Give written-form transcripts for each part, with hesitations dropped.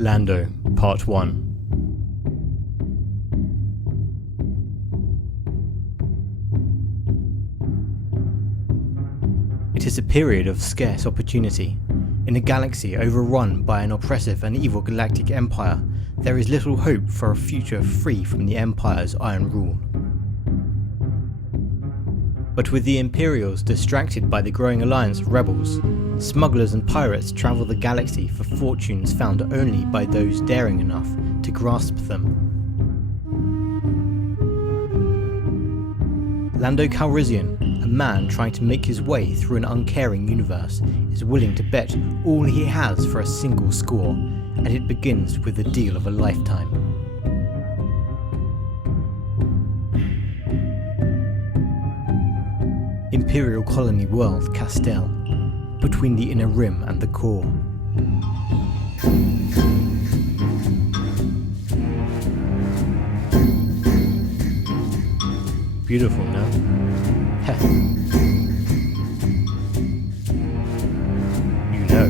Lando, Part 1. It is a period of scarce opportunity. In a galaxy overrun by an oppressive and evil galactic empire, there is little hope for a future free from the Empire's iron rule. But with the Imperials distracted by the growing alliance of rebels, smugglers and pirates travel the galaxy for fortunes found only by those daring enough to grasp them. Lando Calrissian, a man trying to make his way through an uncaring universe, is willing to bet all he has for a single score, and it begins with the deal of a lifetime. Imperial colony world Castell, between the inner rim and the core. Beautiful, no? Heh. You know.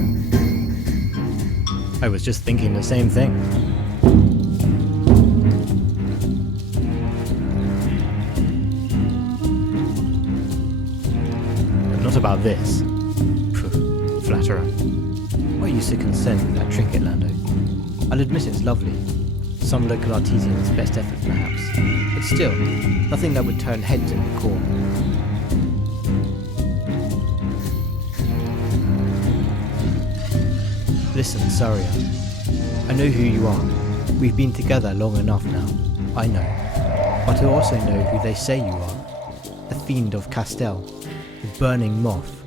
I was just thinking the same thing. But not about this. Phew, flatterer. Why are you so concerned with that trinket, Lando? I'll admit it's lovely. Some local artisan's best effort, perhaps. But still, nothing that would turn heads in the core. Listen, Saria. I know who you are. We've been together long enough now. I know. But I also know who they say you are. The Fiend of Castell. The Burning Moth.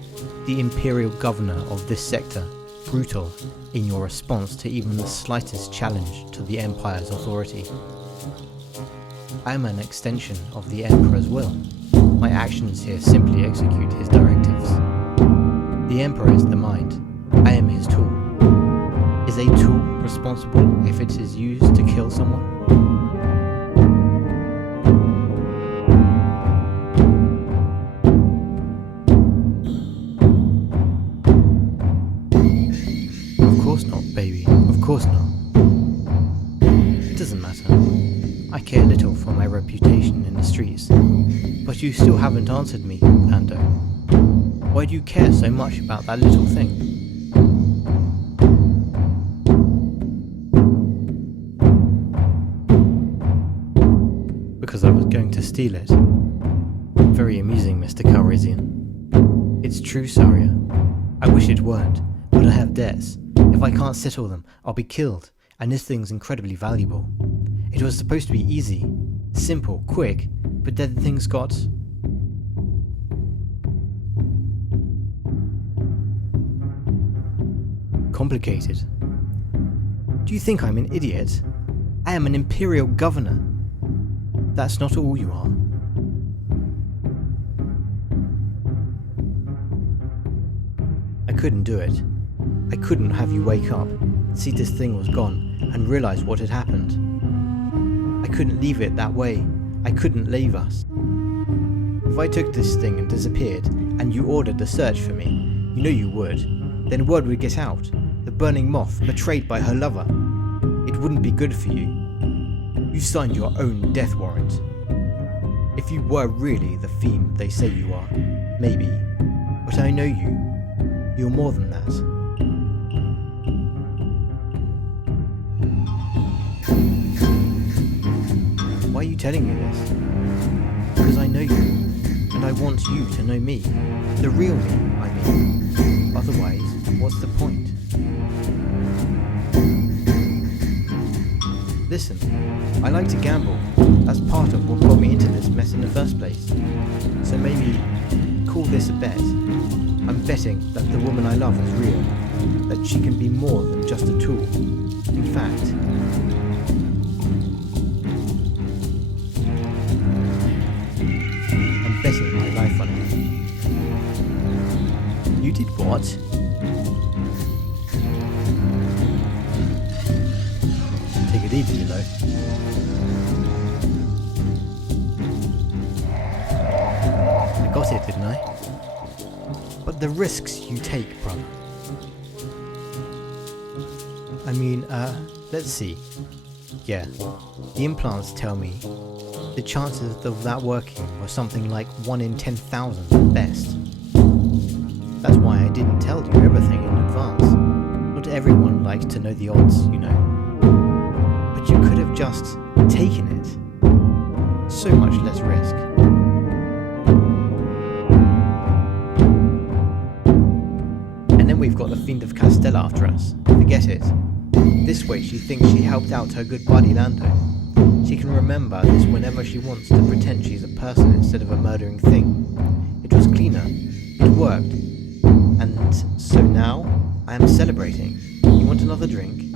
The Imperial Governor of this sector. Brutal in your response to even the slightest challenge to the Empire's authority. I am an extension of the Emperor's will. My actions here simply execute his directives. The Emperor is the mind. I am his tool. Is a tool responsible if it is used to kill someone? Of course not, baby. Of course not. It doesn't matter. I care little for my reputation in the streets. But you still haven't answered me, Lando. Why do you care so much about that little thing? Because I was going to steal it. Very amusing, Mr. Calrissian. It's true, Saria. I wish it weren't, but I have debts. If I can't settle them, I'll be killed, and this thing's incredibly valuable. It was supposed to be easy, simple, quick, but then things got... complicated. Do you think I'm an idiot? I am an Imperial Governor. That's not all you are. I couldn't do it. I couldn't have you wake up, see this thing was gone, and realize what had happened. I couldn't leave it that way. I couldn't leave us. If I took this thing and disappeared, and you ordered a search for me, you know you would, then word would get out. The Burning Moth, betrayed by her lover. It wouldn't be good for you. You signed your own death warrant. If you were really the fiend they say you are, maybe. But I know you. You're more than that. Why are you telling me this? Because I know you, and I want you to know me. The real me, I mean. Otherwise, what's the point? Listen, I like to gamble. That's part of what got me into this mess in the first place. So maybe call this a bet. I'm betting that the woman I love is real. That she can be more than just a tool. In fact, I'm betting my life on it. You did what? Take it easy, you know. I got it, didn't I? But the risks you take, brother. Let's see. Yeah, the implants tell me the chances of that working were something like 1 in 10,000 at best. That's why I didn't tell you everything in advance. Not everyone likes to know the odds, you know. But you could have just taken it. So much less risk. And then we've got the Fiend of Castell after us. Forget it. This way she thinks she helped out her good buddy Lando. She can remember this whenever she wants to pretend she's a person instead of a murdering thing. It was cleaner. It worked. And so now, I am celebrating. You want another drink?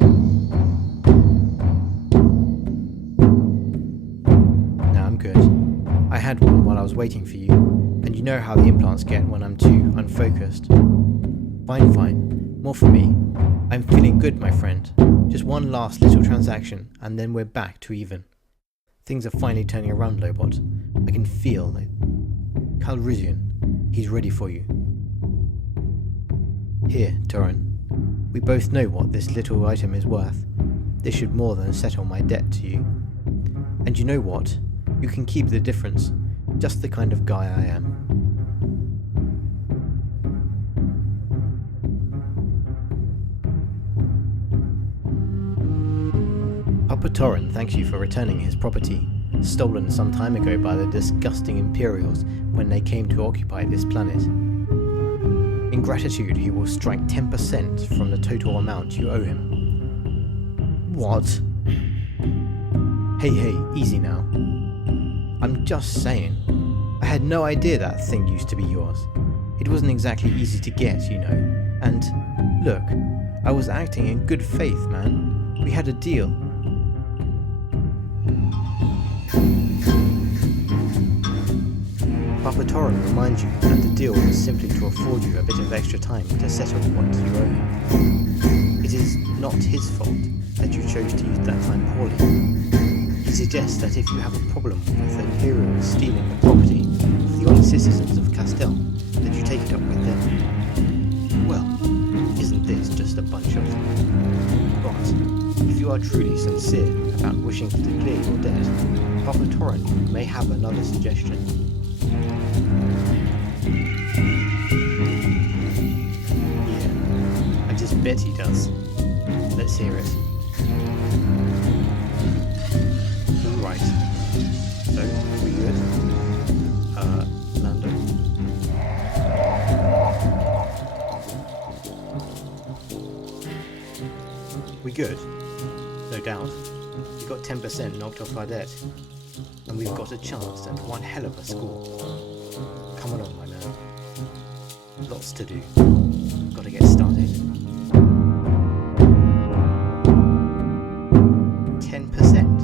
No, I'm good. I had one while I was waiting for you, and you know how the implants get when I'm too unfocused. Fine. More for me. I'm feeling good, my friend. Just one last little transaction, and then we're back to even. Things are finally turning around, Lobot. I can feel it. Calrissian, he's ready for you. Here, Torin. We both know what this little item is worth. This should more than settle my debt to you. And you know what? You can keep the difference. Just the kind of guy I am. Papa Torin thanks you for returning his property, stolen some time ago by the disgusting Imperials when they came to occupy this planet. In gratitude, he will strike 10% from the total amount you owe him. What? Hey, easy now. I'm just saying. I had no idea that thing used to be yours. It wasn't exactly easy to get, you know. And, look, I was acting in good faith, man. We had a deal. Papa Torin reminds you that the deal was simply to afford you a bit of extra time to settle what you owe him. It is not his fault that you chose to use that time poorly. He suggests that if you have a problem with the Imperial stealing the property of the honest citizens of Castell, that you take it up with them. Well, isn't this just a bunch of... But if you are truly sincere about wishing to clear your debt, Papa Torin may have another suggestion. Yeah, I just bet he does. Let's hear it. Right. So, we good? Lando? We good? No doubt. We got 10% knocked off our debt. And we've got a chance at one hell of a score. Come along, my man. Lots to do. Gotta get started. 10%?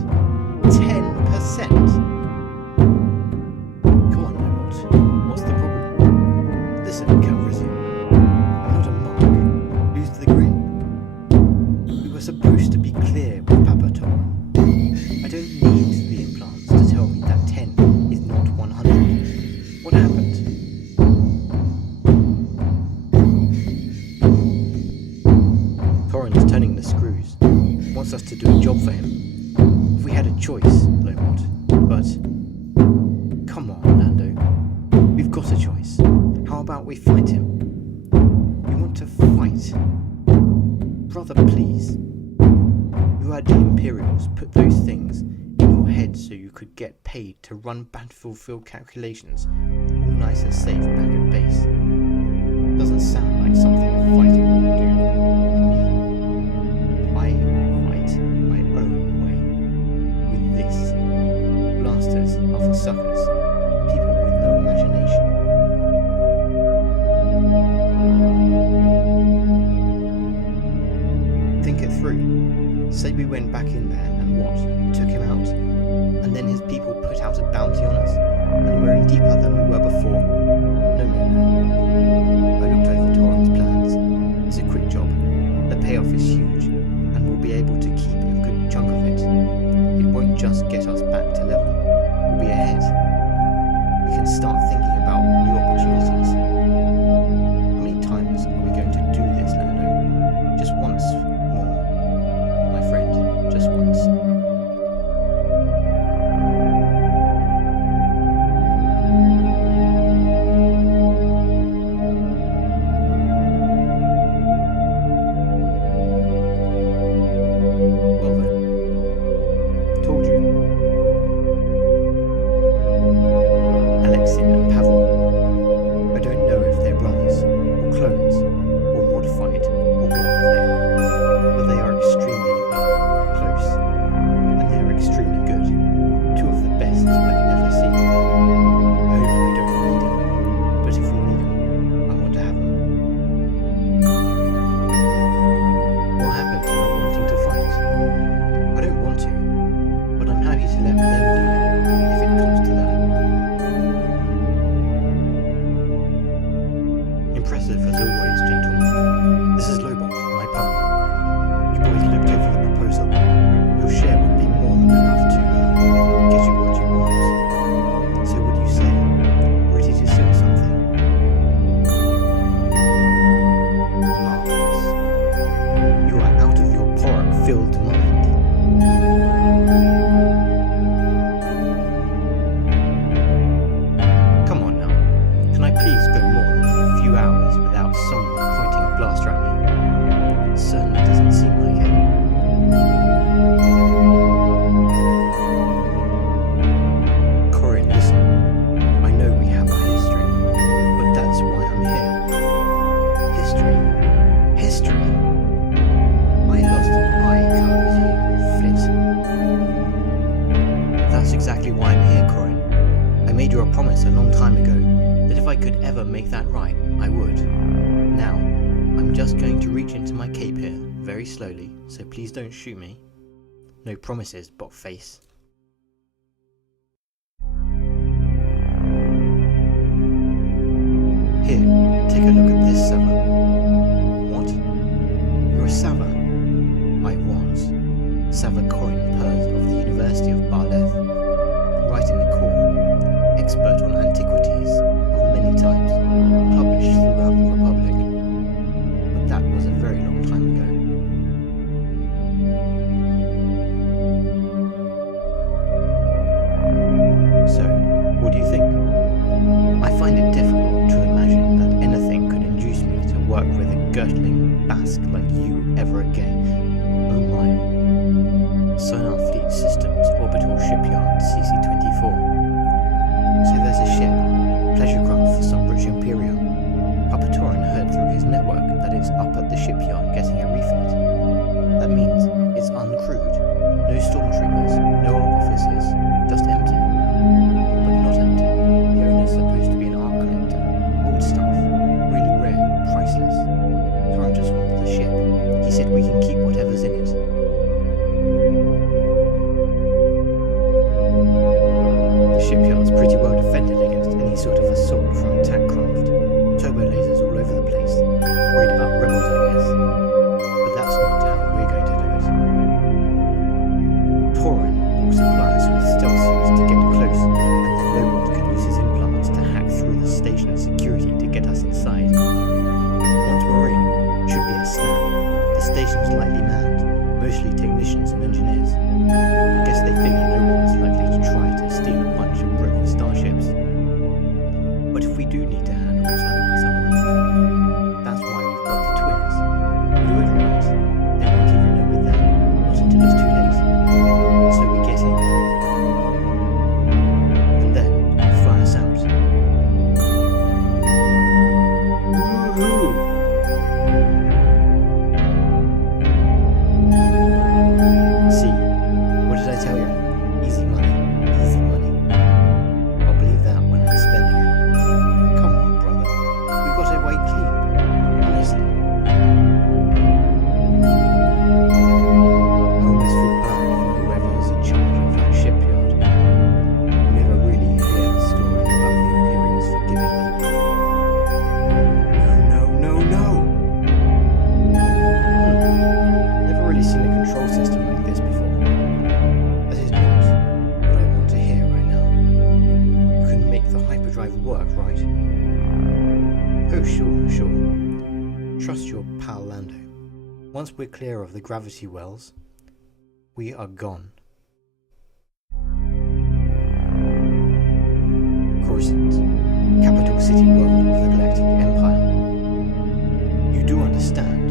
10%? Come on, Lobot. What's the problem? Listen, Calrissian. I'm not a monk. Lose the grin. We were supposed to be clear with Papa Torin. I don't need the implants to tell me that 10 is not 100. What happened? Torin's turning the screws. Wants us to do a job for him. If we had a choice, Lobot. But... Come on, Lando. We've got a choice. How about we fight him? You want to fight? Brother, please. You had the Imperials put those things in your head so you could get paid to run battlefield calculations, all nice and safe back at base. Doesn't sound like something a fighter would do. I fight my own way. With this. Blasters are for suckers. People with no imagination. Think it through. Say we went back in there and what? Took him out? And then his people put out a bounty on us? And we're in deeper than we were before? No. I looked over Torin's plans. It's a quick job. The payoff is huge, and we'll be able to keep a good chunk of it. It won't just get us back to level. We'll be ahead. We can start thinking about new opportunities. How many times are we going to do this, Lando? Just once more. filled mind. Come on now, can I please go more than a few hours without someone pointing a blaster at me? It certainly doesn't seem like it. Corin, listen, I know we have a history, but that's why I'm here. History. History. I lost an eye colour That's exactly why I'm here, Corin. I made you a promise a long time ago that if I could ever make that right, I would. Now, I'm just going to reach into my cape here, very slowly, so please don't shoot me. No promises, botface. Here, take a look at this Sava. What? You're a Sava? I was. Sava Corin Pers of the University of Barleth, right in the core, expert on antiquities of many types, published throughout the Republic. But that was a very long time ago. So, what do you think? I find it difficult to imagine that anything could induce me to work with a girdling Basque like you ever again. Oh my. Sonar Fleet Systems Orbital Shipyard CC-24. So there's a ship, pleasure craft for some rich Imperial. Papa Torin heard through his network that it's up at the shipyard getting a refit. That means it's uncrewed, no stormtroopers, no officers, just empty. But not empty. The owner's supposed to be an art collector, old stuff, really rare, priceless. Torin just wanted the ship. He said we can keep whatever's in it. The shipyard's pretty well defended against any sort of assault from attack craft. Turbo lasers all over the place. Worried about rebels, I guess. But that's not how we're going to do it. Torin will supply us with stealth suits to get close, and then Lobot can use his implants to hack through the station's security to get us inside. Once we're in, should be a snap. The station's lightly manned, mostly technicians and engineers. Guess they figure no one's likely to try to steal a bunch of broken starships. But if we do need to handle someone, that's why we've got the twins. We do it right, they won't even know we're there, not until it's too late. So we get in, and then fly us out. Woohoo! See, what did I tell you? Easy money, easy money. I'll believe that when I'm spending it. Come on, brother. We got it white clean. Honestly. I almost feel bad for whoever's in charge of that shipyard. You never really hear a story about the Imperials forgiving people. No. Never really seen a control system like this before. That is not what I want to hear right now. You can make the hyperdrive work, right? Oh, sure. Trust your pal Lando. Once we're clear of the gravity wells, we are gone. Coruscant, capital city world of the Galactic Empire. You do understand